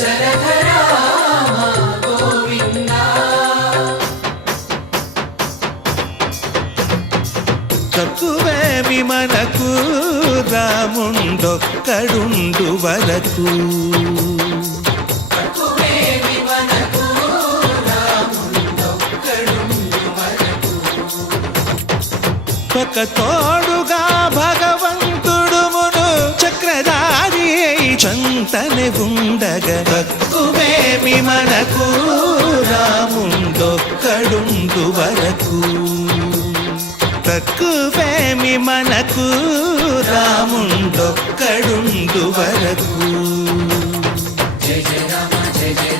దశరథ రామ గోవింద తక్కువేమి మనకు రాముండొక్కడుండు వరకు ఒక తోడుగా భగవంతుడు మును చక్రధారి చంతనే ఉండగా తక్కువేమి మనకు రాముండొక్కడుండు వరకు తక్కువేమి మనకు రాముండొక్కడుండు వరకు జయ జయ రామ జయ జయ